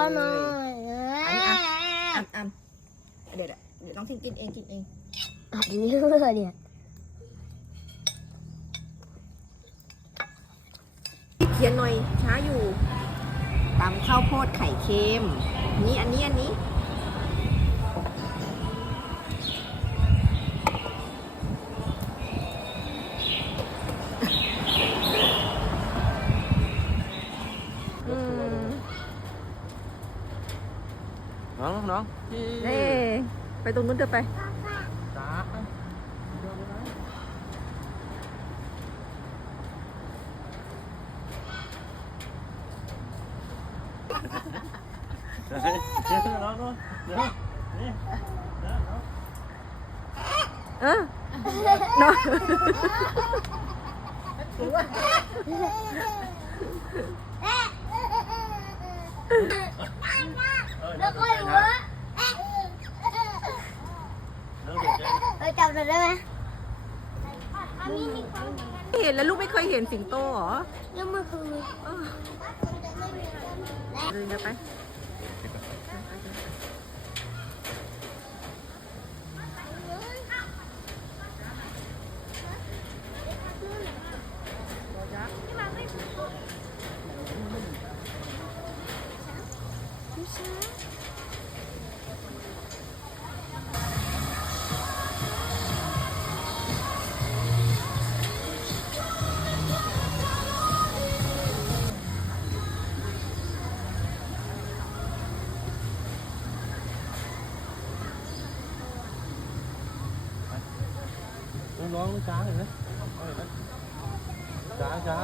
อหน่อยอันนี้อะอ่ำอ่ำเดี๋ยวเดี๋ยวเดี๋ยวน้องทิงกินเองกินเองอันนี้เลยเนี่ยเขียนหน่อยช้าอยู่ตำข้าวโพดไข่เค็มอันนี้อันนี้อันนี้อืม น้องน้องเน่ไปตรงนู้นเถอะไป จ้าน้องน้องเดี๋ยวนี่เออเนาะแล้วก็รู้ว่า เดี๋ยวเดี๋ยว เราจับ หน่อยได้ไหมอันนี้มีความเห็นแล้วลูกไม่เคยเห็นสิงโตเหรอยังไม่เคยเออเดินเดี๋ยวไป น้องน้องจ้าเห็นไหมเห็นไหมจ้าจ้า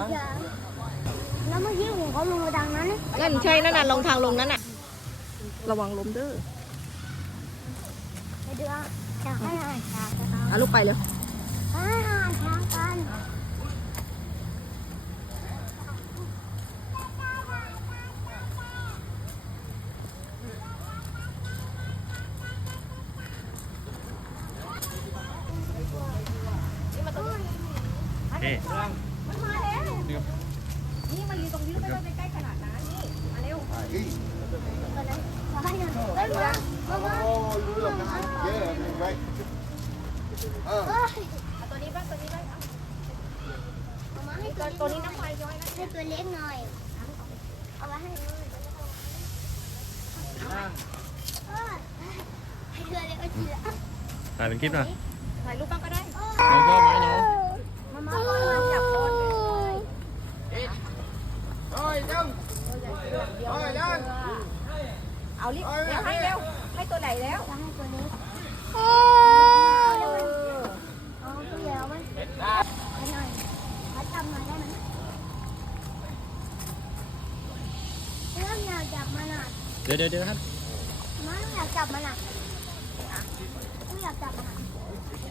แล้วเมื่อกี้ผมเขาลงมาดังนั้นนี่นั่นใช่นั่นน่ะลงทางลงนั้นน่ะ ระวังล้มเด้อไปดูอะอยากให้อาหารช้างกันอะลูกไปเลยให้อาหารช้างกัน นี่มันยืนตรงนี้ไม่ต้องไปใกล้ขนาดนั้นนี่มาเร็วขอให้หน่อยได้ไหมมามา Oh, you look nice. Yeah, I mean, right. Uh, เอาตัวนี้บ้างตัวนี้บ้างเอาเอามาให้ตัวตัวนี้น้ำลายย้อยนะให้ตัวเล็กหน่อย เอาไว้ให้เออให้ตัวเล็กเอาทีละถ่ายเป็นคลิปหน่อยถ่ายรูปบ้างก็ได้ น้องชอบไหมน้อง มามาก่อนมาจับก้อนเลย Rồi, Dung. Rồi, Dung. เอาลิเร็วให้เร็ว ให้ตัวไหนแล้ว จะให้ตัวเล็ก เออ เอาตัวใหญ่เอาไว้ให้หน่อยขอจับหน่อยได้ไหมเริ่มอยากจับมันอะ เดี๋ยวเดี๋ยวเดี๋ยวครับมาอยากจับมันอะไม่อยากจับมันอะ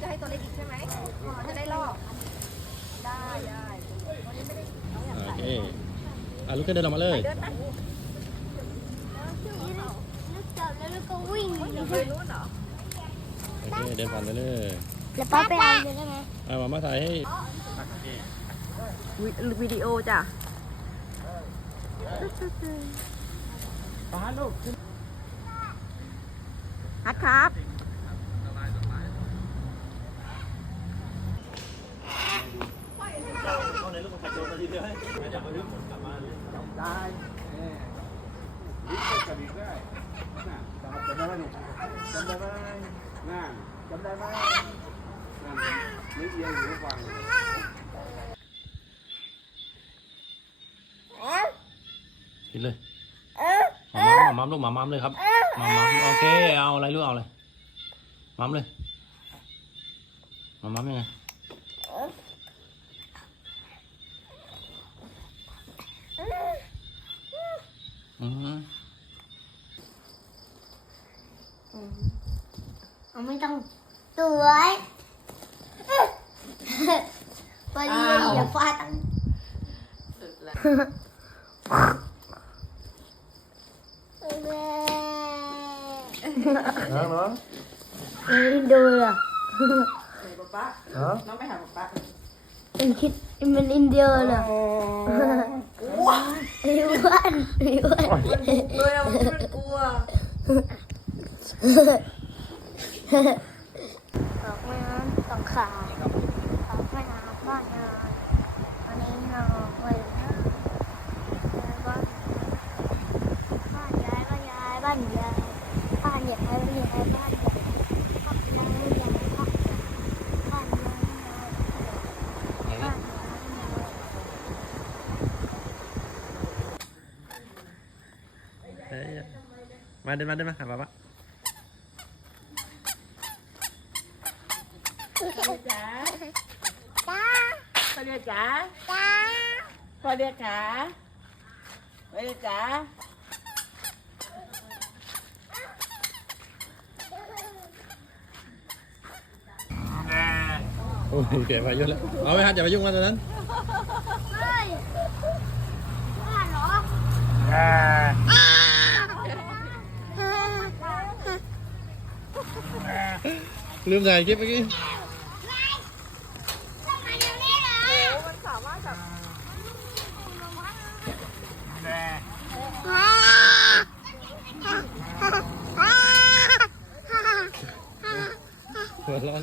จะให้ตัวเล็กอีกใช่ไหมจะได้ลอกได้ได้โอเคอะลุกขึ้นเดินออกมาเลยเดินนะแล้วจับแล้วแล้วก็วิ่งอยู่ไปนู้นเหรอโอเคเดินผ่านไปเลยแล้วป้าไปเอาเลยได้ไหมอะมามาถ่ายให้วิวิดีโอจ้ะ ป้าลูกฮัทครับเข้าในลูกมาถ่ายโดนมาทีเดียวให้จับมาลึกกลับมาได้แน่ลิ้นก็กระดิกได้น่ะจำได้ไหมนี่จำได้ไหมน่ะจำได้ไหมนั่นลิ้นเอียงอยู่ฟังกินเลย หมาม้ามหมาม้ามลูกหมาม้ามเลยครับหมาม้ามโอเคเอาอะไรลูกเอาเลยม้ามเลยหมาม้ามยังไงอืมเอาไม่ต้องสวยพอดีอย่าฟาดตั้งน้องน้อง เอ้ยดู อะเดี๋ยวป๊าป๊าน้องไปหาป๊าป๊าเป็นคิดมันอินเดียน่ะ Oh. มีอ้วนมีอ้วนเลยอะมันกลัวดอกไม้สองขา มาเดินมาเดินมาหาป๊าป๊าจ๋าจ้าฟาเรียจ๋าจ้าฟาเรียจ๋าฟาเรียจ๋าโอ้ยแกไปเยอะแล้วเอาไปฮะอย่าไปยุ่งมันตอนนั้น เฮ้ยว่าเหรอ ลืมถ่ายคลิปเมื่อกี้มันสามารถแบบหัวร้อน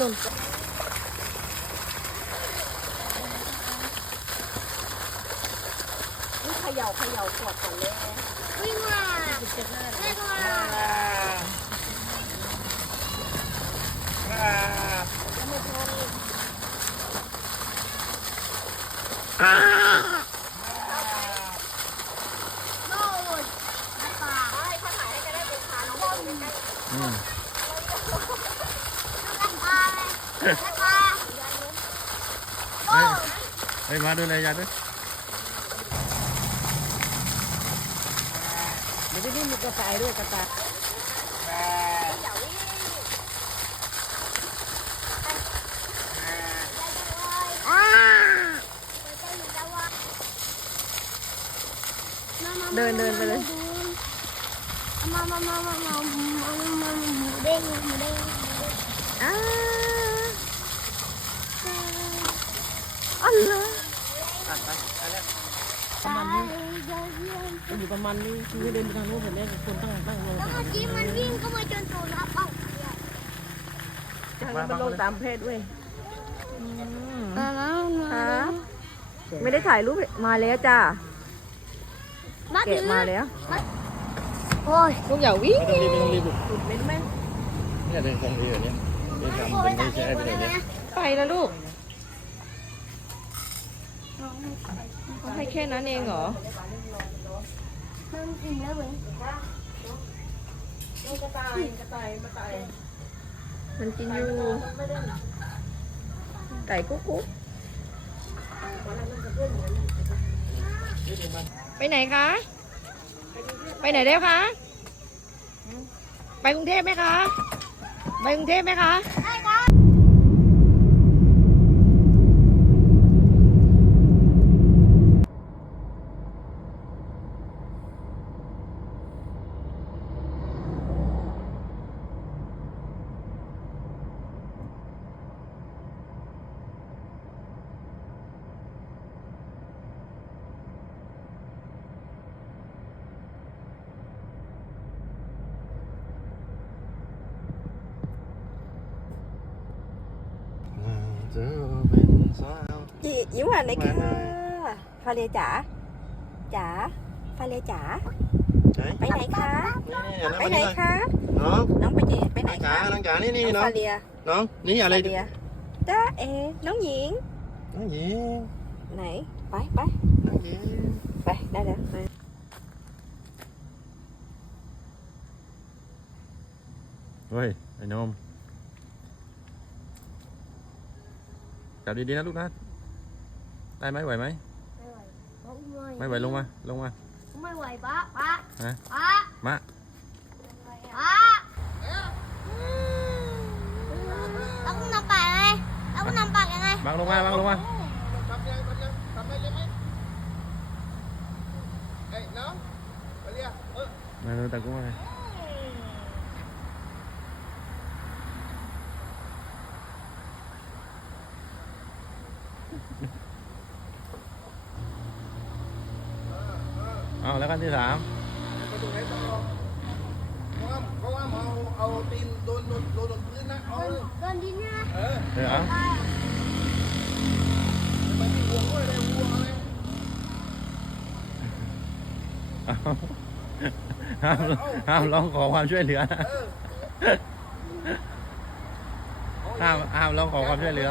นุ่นนี่เขย่าเขย่าขวดก่อนเลยวิ่งมาเจ็บหน้าเลยอ่า এই মাদুল এই যাবে Jadi ini muka saya dulu kata. Đơn đơn đơn. Mama mama mama mama mama mudeng mudeng. Ah. Allah. มันอยู่ประมาณนี้ไม่เดินไปทางโน้นเห็นไหมคนตั้งตั้งลงแล้วเมื่อกี้มันวิ่งเข้ามาจนศูนย์ครับเอ้าจ้างมันลงตามเพศด้วยมามามาครับไม่ได้ถ่ายรูปมาแล้วจ้ามาแกะมาแล้วโอ้ยลูกอย่าวิ่งไม่ต้องรีบไม่ต้องรีบลูกสุดเม็ดไหมเนี่ยเดินคงดีแบบนี้เดินทำเป็นไม่ใช่เป็นแบบนี้ไปแล้วลูก เขาให้แค่นั้นเองเหรอมันอิ่มแล้วเว้ยกระต่ายกระต่ายมาไต่มันกินอยู่ไก่กุ๊กกุ๊กไปไหนคะ ไปไหนแล้วคะ ไปกรุงเทพไหมคะ ไปกรุงเทพไหมคะ chị Diễm Hoàng này kia. pha lê chả. Chả. Pha lê chả. Bên này khá bên này khá nó nóng bên này. bên này khá nóng chả ní ní nó nó ní à đây đó e nóng nhiễn nóng nhiễn này bái bái. Nóng nhiễn đây đây đây Oi, I know him. กลับดีๆนะลูกนะ ได้ไหมไหวไหม ไม่ไหวไม่ไหวลงมา ลงมา ไม่ไหวป๊าป๊าฮะ ป๊ามา ป๊าต้องนำปายังไงต้องนำปายังไงบังลงมา บังลงมา ทำยังยังทำได้ยังไหมเอ้ยน้องไาเรียเออ มาดูตะกุ้งมาเลย เอาแล้วกันที่สามไปตรงไหนต่อเพราะว่าเพราะว่าเอาเอาตีนโดนโดนโดนพื้นนะเอาเลยโดนดินนะเออเออเอามันมีห่วงด้วยเลยห่วงอะไรเอาห้ามห้ามร้องขอความช่วยเหลือนะเออห้ามห้ามร้องขอความช่วยเหลือ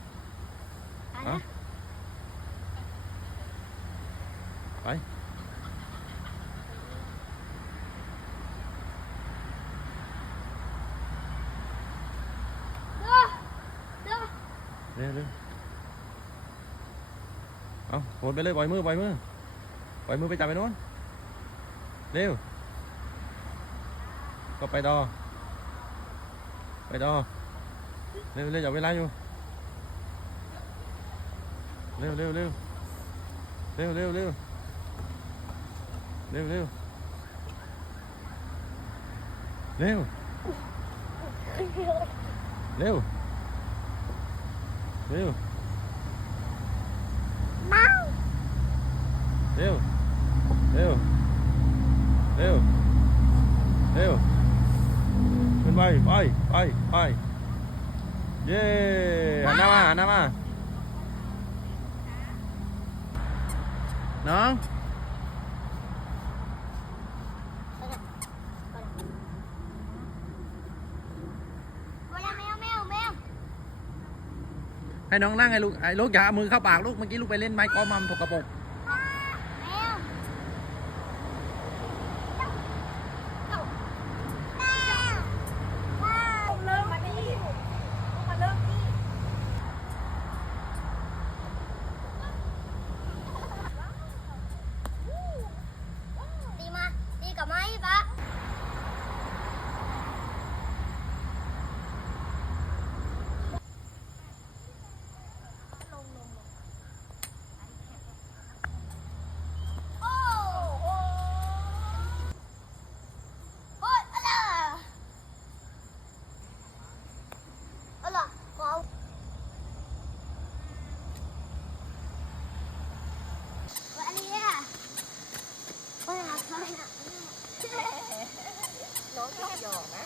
นไปเลยปล่อยมือปล่อยมือปล่อยมือไปจับไปโน้นเร็วก็ไปดอ ไปดอเร็วเร็วอย่าเวลาอยู่เร็วเร็วเร็วเร็วเร็วเร็วเร็วเร็วเร็วเร็วเร็ว เมา เร็ว เร็ว เร็ว เร็ว ขึ้นไปไปไปไปเย้หันหน้ามาหันหน้ามาน้องเวลาแมวแมวแมวให้น้องนั่งไอ้ลูกไอ้ลูกอย่าเอามือเข้าปากลูกเมื่อกี้ลูกไปเล่นไม้กอล์ฟมามันถกกระปรก แมวเริ่มมาดิมาเริ่มดิตีมาตีกับไม้ปะ ลงลงลงโอ้โอ้โอ้ยอะไรอะไรขออันนี้อะว่าอะไรนะน้องชอบหยอกนะ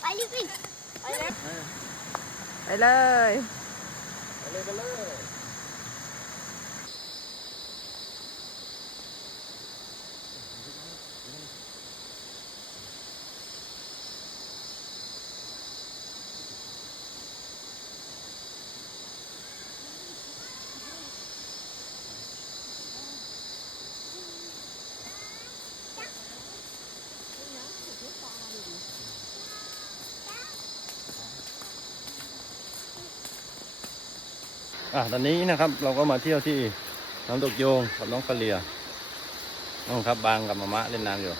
ไปรีบวิ่งไปเลย ไป เลย ไปเลยไปเลย อะตอนนี้นะครับ เราก็มาเที่ยวที่น้ำตกโยงกับน้องกะเลียน้องครับบางกับมะมะเล่นน้ำอยู่